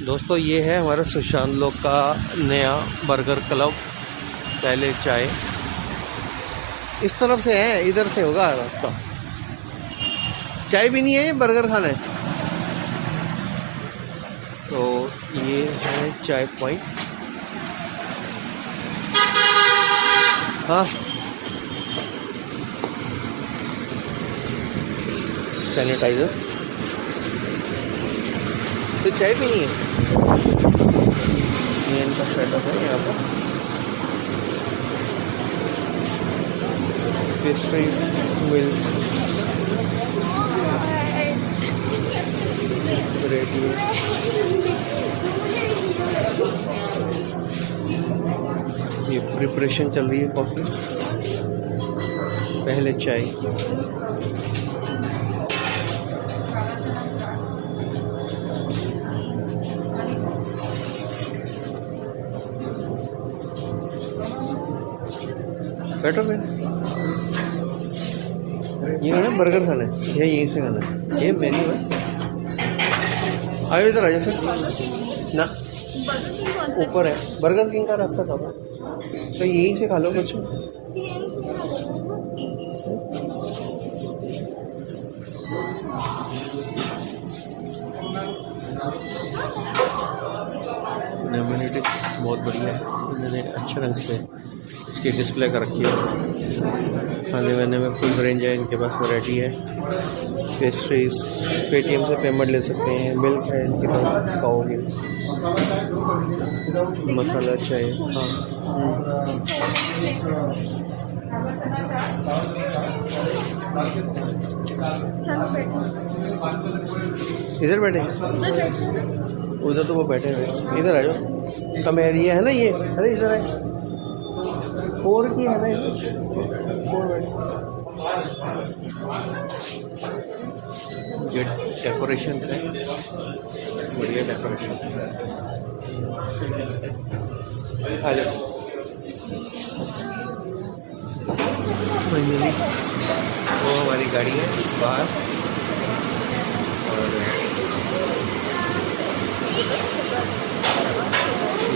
दोस्तों ये है हमारा सुशांत लोक का नया बर्गर क्लब। पहले चाय इस तरफ से है, इधर से होगा रास्ता। चाय भी नहीं है, बर्गर खाना है। तो ये है चाय पॉइंट। हाँ, सैनिटाइजर। तो चाय भी नहीं है। ये इनका सेटअप है यहाँ पर। Pastries, milk, ready. ये प्रिपरेशन चल रही है कॉफ़ी। पहले चाय। बैठो फिर। ये है ना बर्गर खाना है, ये यहीं से खाना है। ये मेन्यू है। आयो इधर आ जाओ फिर ना, ऊपर है बर्गर किंग का रास्ता था, तो यहीं से खा लो कुछ। एम्यूनिटी बहुत बढ़िया है, मैंने अच्छे रंग से इसकी डिस्प्ले कर रखी है। खाने वाने में फुल रेंज है इनके पास, वैरायटी है। पेस्ट्रीज पेटीएम से पेमेंट ले सकते हैं। मिल्क है इनके पास, काओ मिल्क। मसाला चाय। हाँ, इधर बैठे, उधर तो वो बैठे हुए। इधर आ जाओ। कमेरिया है ना ये, अरे इधर है। 4 की है ना ये, 4 ये डेकोरेशन है, बढ़िया डेकोरेशन। आ जाओ। फाइनली वो हमारी गाड़ी है बाहर, और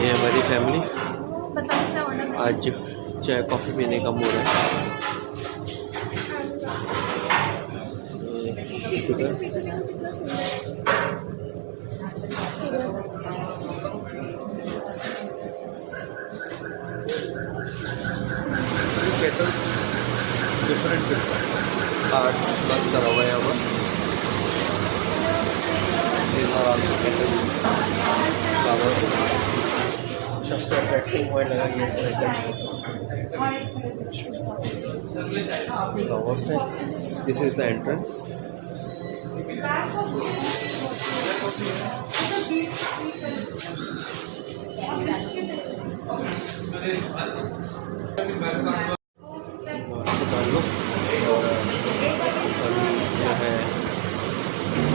ये हमारी फैमिली। आज चाय कॉफ़ी पीने का मूड है। केटल्स डिफरेंट आर्ट वर्क करा हुआ है यहाँ पर। सबसे अट्रैक्टिव पॉइंट लगा ये फ्लावर्स है। This is the entrance.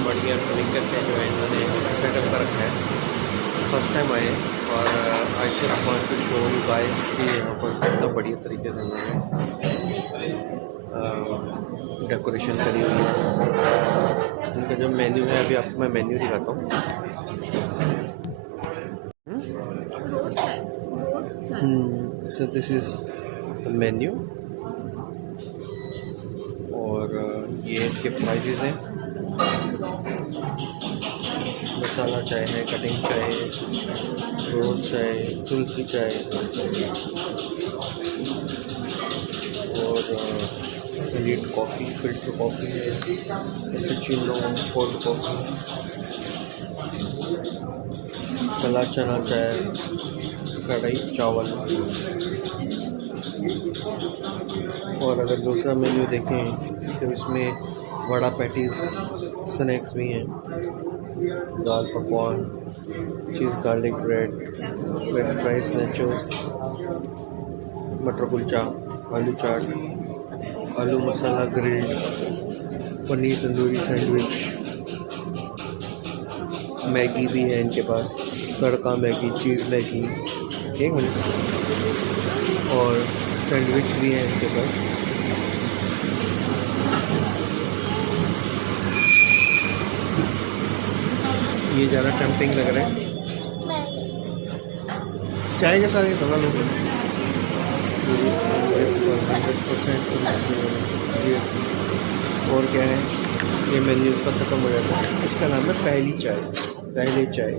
बढ़िया तरीके से जो है इन्होंने सेटअप कर रखा है। फर्स्ट टाइम आए और I just want to show you guys कि यहाँ पर कितना बढ़िया तरीके से इन्होंने डेकोरेशन करी हुई है। इनका जो मेन्यू है, अभी आपको मैं मेन्यू दिखाता हूँ। So this is the menu, और ये इसके प्राइजेज हैं। मसाला चाय है, कटिंग चाय, रोज चाय, तुलसी चाय, और नीट कॉफ़ी, फिल्टर कॉफ़ी है, कैपुचिनो, कोल्ड कॉफ़ी, काला चना चाय, कढ़ाई चावल। और अगर दूसरा मेन्यू देखें तो इसमें वड़ा पैटीज, स्नैक्स भी हैं, dal pakwan, cheese garlic bread, French fries, nachos, matar kulcha, aloo chaat, aloo masala grilled, paneer tandoori sandwich, Maggi भी है इनके पास, tadka Maggi, cheese Maggi, 1 minute, और सैंडविच भी है इनके पास। ये ज़्यादा टेम्पटिंग लग रहा है। चाय के साथ ही थोड़ा लोग 100% और क्या है, ये मेन्यू का ख़त्म हो जाता है। इसका नाम है पहली चाय, पहले चाय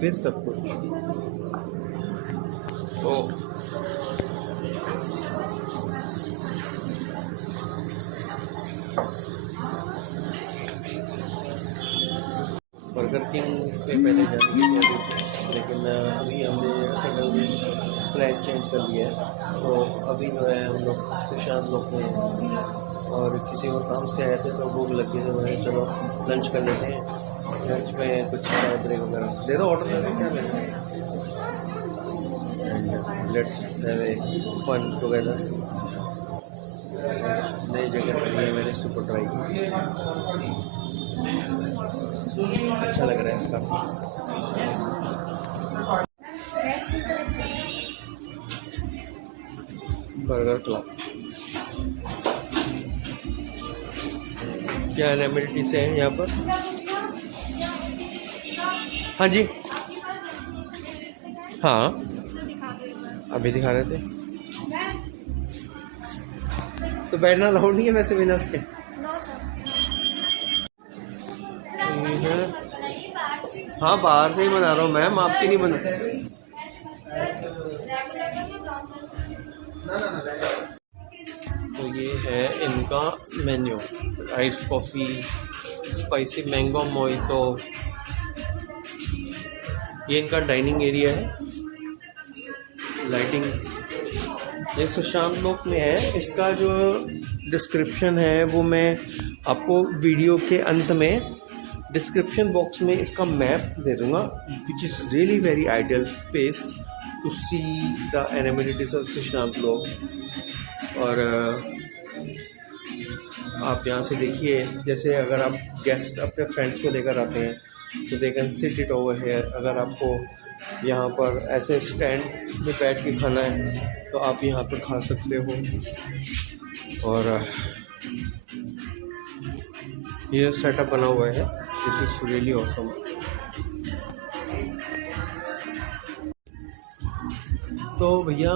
फिर सब कुछ। ओ बर्गर किंग पे पहले जाने की कोशिश, लेकिन अभी हमने सडनली प्लान चेंज कर लिया है। तो अभी जो है हम लोग सुशांत लोग में हैं और किसी को काम से आए थे तो भूख लगी तो मैंने चलो लंच कर लेते हैं। लंच में कुछ चाय ब्रेक वगैरह दे दो, ऑर्डर करके क्या लेना है। Let's have a fun together. नई जगह पर है, मैंने सुपर ट्राई की, अच्छा लग रहा है काफ़ी। बर्गर क्लब क्या एमिनिटीज है यहाँ पर? हाँ जी, हाँ अभी दिखा रहे थे। तो बैठना अलाउड नहीं है वैसे बिना उसके? हाँ बाहर से ही बना रहा हूँ मैम, आपकी नहीं बना। तो ये है इनका menu, ice coffee, spicy mango mojito. ये इनका डाइनिंग एरिया है। लाइटिंग ये सुशांत लोक में है। इसका जो डिस्क्रिप्शन है वो मैं आपको वीडियो के अंत में डिस्क्रिप्शन बॉक्स में इसका मैप दे दूँगा, which is really very ideal place to see the amenities of Sushant Lok. और आप यहाँ से देखिए, जैसे अगर आप गेस्ट अपने फ्रेंड्स को लेकर आते हैं तो they can sit it over here. अगर आपको यहाँ पर ऐसे स्टैंड में बैठ के खाना है तो आप यहाँ पर खा सकते हो। और ये सेटअप बना हुआ है, दिस इज़ रियली ऑसम। तो भैया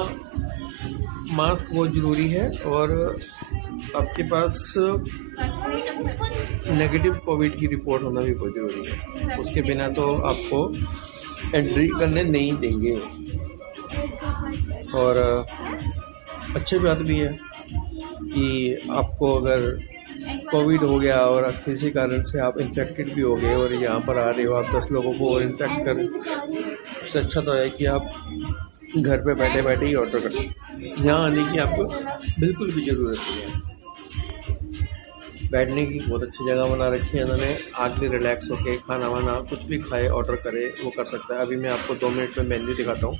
मास्क बहुत ज़रूरी है और आपके पास नेगेटिव कोविड की रिपोर्ट होना भी बहुत ज़रूरी है, उसके बिना तो आपको एंट्री करने नहीं देंगे। और अच्छी बात भी है कि आपको अगर कोविड हो गया और किसी कारण से आप इन्फेक्टेड भी हो गए और यहाँ पर आ रहे हो, आप 10 लोगों को और इन्फेक्ट करें, उससे अच्छा तो है कि आप घर पे बैठे बैठे ही ऑर्डर करें। यहाँ आने की आपको बिल्कुल भी ज़रूरत नहीं है। बैठने की बहुत अच्छी जगह बना रखी है इन्होंने, आदमी रिलैक्स होके खाना वाना कुछ भी खाए ऑर्डर करे वो कर सकता है। अभी मैं आपको 2 मिनट में मेन्यू दिखाता हूँ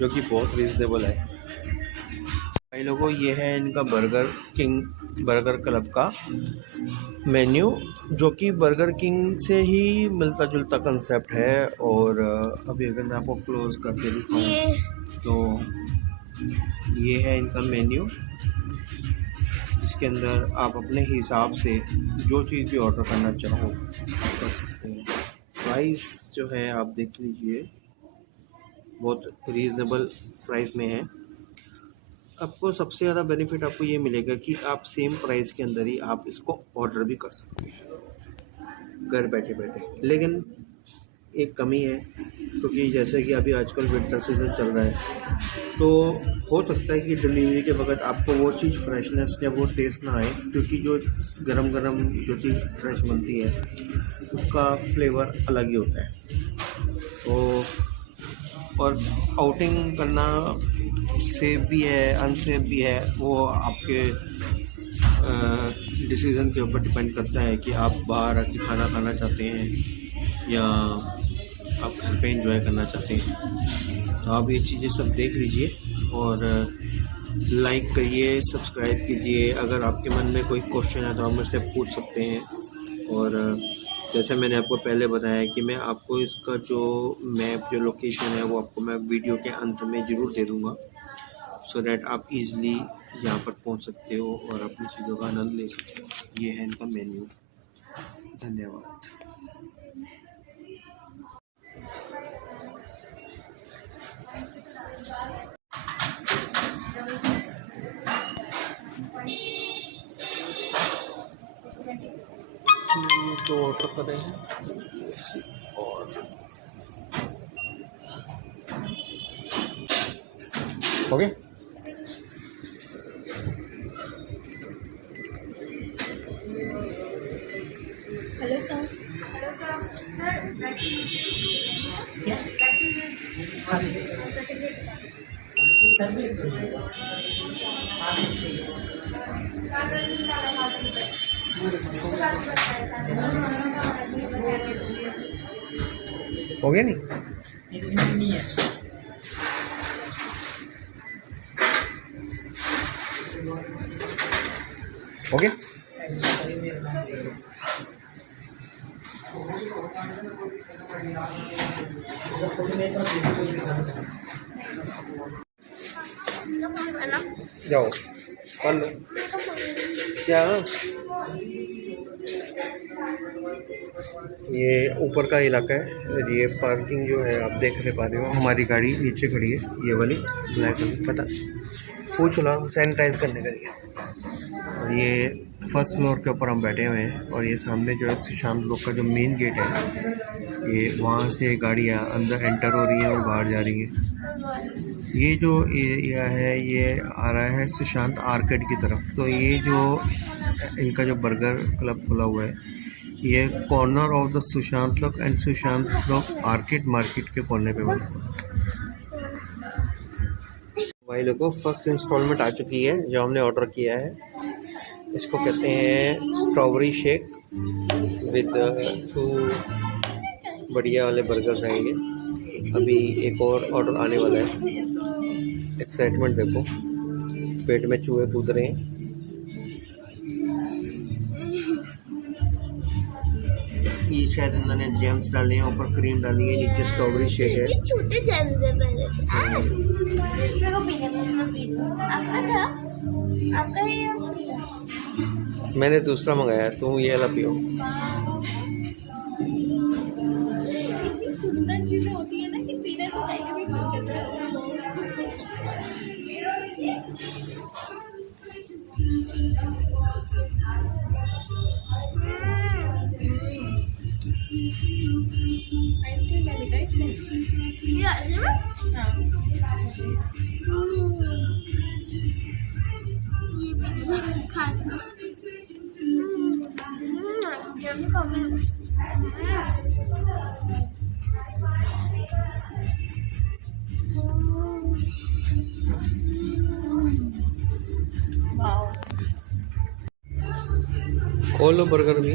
जो कि बहुत रीज़नेबल है। भाई लोगों, ये है इनका बर्गर किंग, बर्गर क्लब का मेन्यू, जो कि बर्गर किंग से ही मिलता जुलता कंसेप्ट है। और अभी अगर मैं आपको क्लोज करके दिखाऊँ तो ये है इनका मेन्यू, जिसके अंदर आप अपने हिसाब से जो चीज़ भी ऑर्डर करना चाहो आप कर सकते हैं। प्राइस जो है आप देख लीजिए, बहुत रीज़नेबल प्राइस में है। आपको सबसे ज़्यादा बेनिफिट आपको ये मिलेगा कि आप सेम प्राइस के अंदर ही आप इसको ऑर्डर भी कर सकते हैं घर बैठे बैठे। लेकिन एक कमी है, क्योंकि जैसे कि अभी आजकल विंटर सीजन चल रहा है तो हो सकता है कि डिलीवरी के वक्त आपको वो चीज़ फ्रेशनेस या वो टेस्ट ना आए, क्योंकि जो गरम गरम जो चीज़ फ्रेश बनती है उसका फ्लेवर अलग ही होता है। तो और आउटिंग करना सेफ भी है अनसेफ भी है, वो आपके डिसीज़न के ऊपर डिपेंड करता है कि आप बाहर आके खाना खाना चाहते हैं या आप घर पे एंजॉय करना चाहते हैं। तो आप ये चीज़ें सब देख लीजिए और लाइक करिए, सब्सक्राइब कीजिए। अगर आपके मन में कोई क्वेश्चन है तो आप मुझसे पूछ सकते हैं। और जैसे मैंने आपको पहले बताया कि मैं आपको इसका जो मैप, जो लोकेशन है वो आपको मैं वीडियो के अंत में ज़रूर दे दूँगा, सो डैट आप इजीली यहाँ पर पहुँच सकते हो और अपनी चीज़ों का आनंद ले सकते हो। ये है इनका मेन्यू। धन्यवाद। ऑर्डर कर रहे हैं। और हो गया। Hello sir. Hello sir. हो गया नहीं? हो गया। जाओ कर लो। क्या ये ऊपर का इलाका है और ये पार्किंग जो है आप देख रहे पा रहे हो, हमारी गाड़ी नीचे खड़ी है, ये वाली ब्लैक वाली, पता पूछ लो, सैनिटाइज करने का लिए। और ये फर्स्ट फ्लोर के ऊपर हम बैठे हुए हैं और ये सामने जो है सुशांत लोग का जो मेन गेट है, ये वहाँ से गाड़ियाँ अंदर एंटर हो रही हैं और बाहर जा रही हैं। ये जो एरिया है ये आ रहा है सुशांत आर्केड की तरफ। तो ये जो इनका जो बर्गर क्लब खुला हुआ है, ये कॉर्नर ऑफ द सुशांत लोग एंड सुशांत लोग आर्केड मार्केट के कोने पे बना हुआ है। भाई लोगों, फर्स्ट इंस्टॉलमेंट आ चुकी है जो हमने ऑर्डर किया है। इसको कहते हैं स्ट्रॉबेरी शेक विद 2 बढ़िया वाले बर्गर्स आएंगे। अभी एक और ऑर्डर आने वाला है। एक्साइटमेंट देखो, पेट में चूहे कूद रहे हैं। ये शायद इन्होंने जैम्स डाले हैं, ऊपर क्रीम डाली है, नीचे स्ट्रॉबेरी शेक है। ये छोटे जैम्स है पहले। मेरे को पीना है, आपका था? आपका है या मेरा? मैंने दूसरा मंगाया, तुम ये वाला पियो। इतनी सुंदर चीजें होती है ना कि पीने से पहले भी मन करता है। आइसक्रीम है बेटा, इसमें ये आइसक्रीम है? हाँ। ये भी खा सकते हैं। Yummy combination. वाओ। खोल लो बर्गर भी।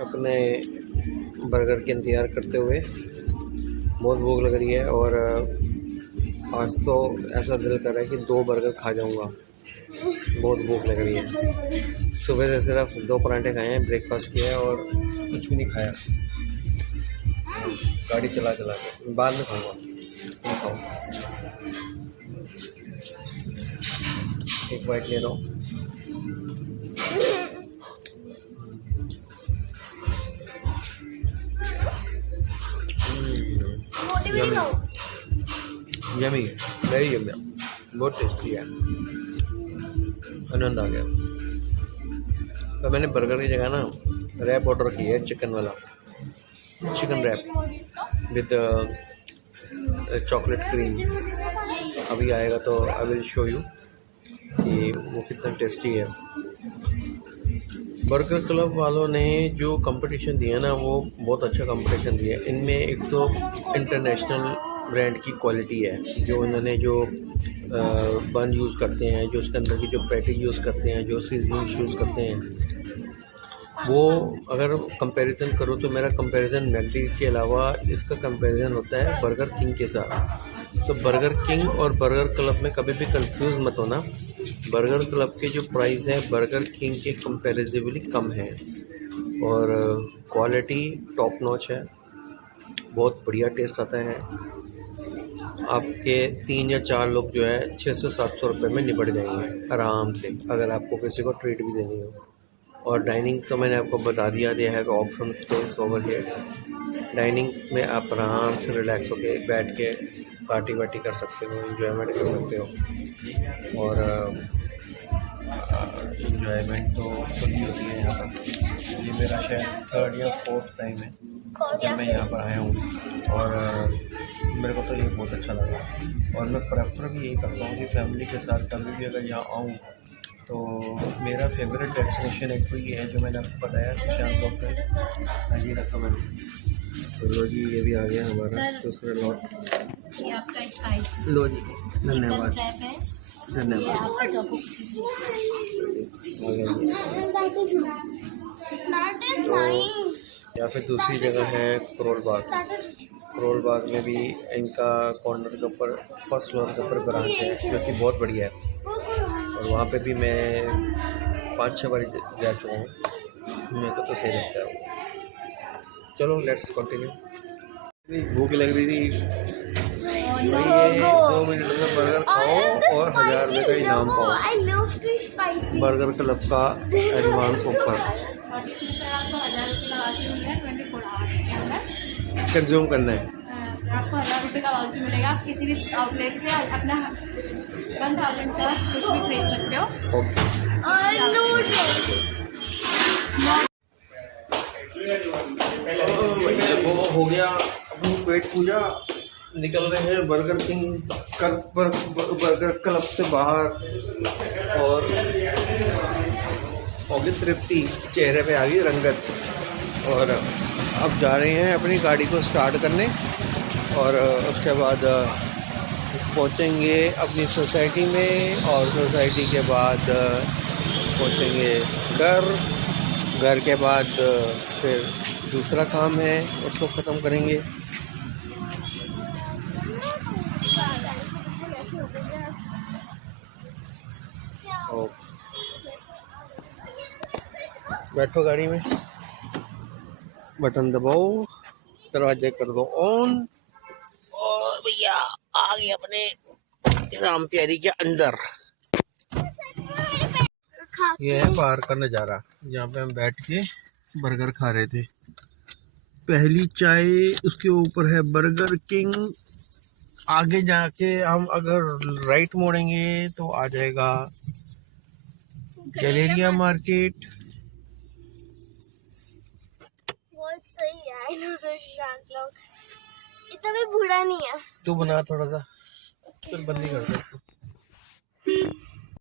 अपने बर्गर के इंतज़ार करते हुए बहुत भूख लग रही है और आज तो ऐसा दिल कर रहा है कि 2 बर्गर खा जाऊंगा। बहुत भूख लग रही है। सुबह से सिर्फ 2 पराठे खाए हैं, ब्रेकफास्ट किया है और कुछ भी नहीं खाया। गाड़ी चला चला के बाद में खाऊंगा। नहीं खाऊँ, एक बाइट ले लो। यमी, वेरी यमी, बहुत टेस्टी है, आनंद आ गया। तो मैंने बर्गर की जगह ना रैप ऑर्डर किया है, चिकन वाला, chicken rap with chocolate cream. अभी आएगा तो आई विल शो यू कि वो कितना टेस्टी है। बर्गर क्लब वालों ने जो कंपटीशन दिया ना, वो बहुत अच्छा कंपटीशन दिया। इनमें एक तो इंटरनेशनल ब्रांड की क्वालिटी है, जो उन्होंने जो बन यूज़ करते हैं, जो उसके अंदर की जो पैटी यूज़ करते हैं, जो सीजनिंग यूज़ करते हैं, वो अगर कंपैरिजन करो तो मेरा कंपैरिजन मैकडी के अलावा इसका कंपैरिजन होता है बर्गर किंग के साथ। तो बर्गर किंग और बर्गर क्लब में कभी भी कंफ्यूज मत होना। बर्गर क्लब के जो प्राइस है बर्गर किंग के कंपैरेटिवली कम है और क्वालिटी टॉप नॉच है, बहुत बढ़िया टेस्ट आता है। आपके 3 या 4 लोग जो है 600-700 रुपये में निपट जाएंगे आराम से, अगर आपको किसी को ट्रीट भी देनी हो। और डाइनिंग तो मैंने आपको बता दिया है option space over here. Dining में आप आराम से रिलैक्स होके बैठ के पार्टी वार्टी कर सकते हो, एंजॉयमेंट कर सकते हो। और एंजॉयमेंट तो फुल्ली होती है यहाँ पर। ये मेरा शायद 3rd या 4th टाइम है जब मैं यहाँ पर आया हूँ और मेरे को तो ये बहुत अच्छा लगा। और मैं प्रेफर भी यही करता हूँ कि फैमिली के साथ कभी भी अगर यहाँ आऊँ तो मेरा फेवरेट डेस्टिनेशन एक तो ये है जो मैंने आपको बताया सुशांत ब्लॉक में। हाँ जी रखा मैंने। तो लो जी ये भी आ गया हमारा दूसरा लॉट। ये आपका स्पाइस लो जी धन्यवाद ट्रैप है, ये धन्यवाद। आपका चोको या फिर दूसरी जगह है करोल बाग। करोल बाग में भी इनका कॉर्नर के ऊपर फर्स्ट फ्लोर के ऊपर ब्रांच है जो कि बहुत बढ़िया है और वहाँ पे भी मैं 5-6 बार जा चुका हूँ। मेरे को तो सही लगता है वो। चलो लेट्स कंटिन्यू। भूख लग रही थी, वही 2 मिनट में बर्गर खाओ और 1000 रुपये का इनाम पाओ। बर्गर क्लब का एडवांस ऑफर कंज्यूम करना है। आपको 1000 रुपये का वाउचर मिलेगा। आप किसी भी आउटलेट से अपना 1000 का कुछ भी खरीद सकते हो। ओके वो हो गया अपनी पेट पूजा। निकल रहे हैं बर्गर किंग बर्गर क्लब से बाहर और होगी तृप्ति, चेहरे पे आ गई रंगत। और अब जा रहे हैं अपनी गाड़ी को स्टार्ट करने और उसके बाद पहुंचेंगे अपनी सोसाइटी में और सोसाइटी के बाद पहुंचेंगे घर के बाद फिर दूसरा काम है उसको ख़त्म करेंगे। और बैठो गाड़ी में, बटन दबाओ, दरवाजे कर दो ऑन और भैया आ गए अपने राम प्यारी के अंदर। ये है बाहर का नज़ारा जहाँ पे हम बैठ के बर्गर खा रहे थे। पहली चाय, उसके ऊपर है बर्गर किंग। आगे जाके हम अगर राइट मोड़ेंगे तो आ जाएगा गैलेरिया मार्केट। बहुत सही है शांत लोग, इतना भी बुरा नहीं है। तू बना थोड़ा सा, फिर बंदी कर दे।